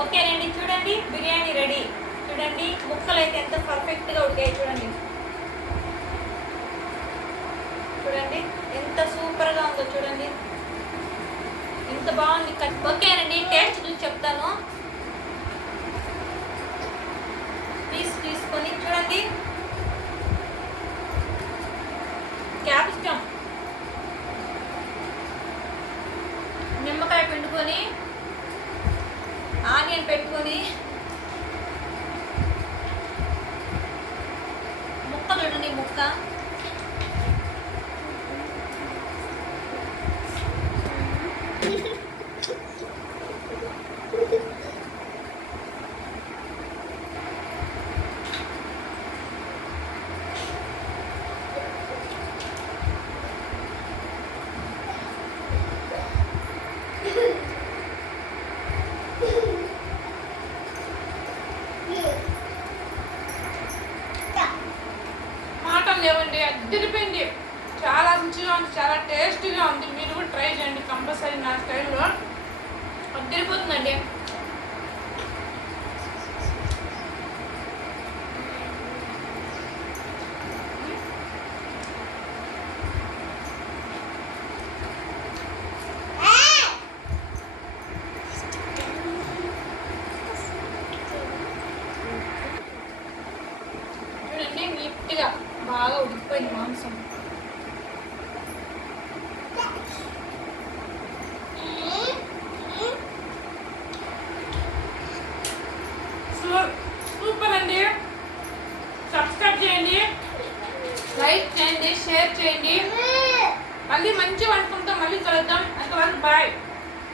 ఓకేనండి, చూడండి బిర్యానీ రెడీ. చూడండి ముక్కలు అయితే ఎంత పర్ఫెక్ట్గా ఉడికాయి. చూడండి చూడండి ఎంత సూపర్గా ఉందో. చూడండి ఎంత బాగుంది. ఓకేనండి, టేస్ట్ చూసి చెప్తాను. పీస్ తీసుకొని చూడండి, క్యాప్సికమ్, నిమ్మకాయ పిండుకొని, ఆనియన్ పెట్టుకొని, ముక్క చూడండి ముక్క, మాటలు లేవండి, అద్దరిపోయింది. చాలా రుచిగా ఉంది, చాలా టేస్టీగా ఉంది. మీరు కూడా ట్రై చేయండి కంపల్సరీ. నా స్టైల్లో అద్దరిపోతుందండి. చూడండి నీట్గా బాగా ఉడికిపోయింది మాంసం. సూపర్ అండి. సబ్స్క్రైబ్ చేయండి, లైక్ చేయండి, షేర్ చేయండి. మళ్ళీ మంచి వంటకంతో మళ్ళీ కలుద్దాం. అంతవరకు బాయ్.